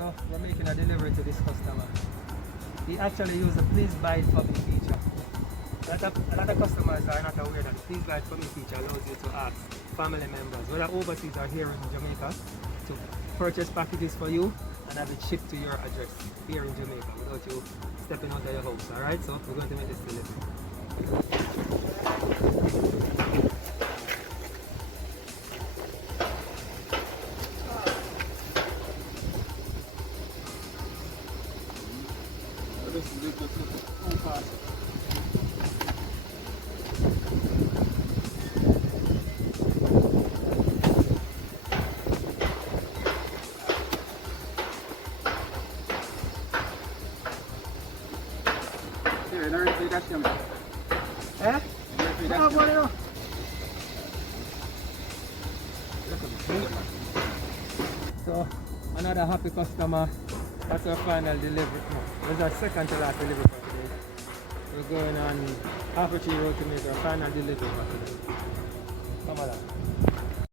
So we're making a delivery to this customer. He actually used a please buy it for me feature. A lot of customers are not aware that the please buy it for me feature allows you to ask family members, whether overseas or here in Jamaica, to purchase packages for you and have it shipped to your address here in Jamaica without you stepping out of your house. Alright, so we're going to make this delivery. So another happy customer. That's our final delivery. No, that's our second to last delivery for today. We're going on half a tree road to make our final delivery for today. Come on.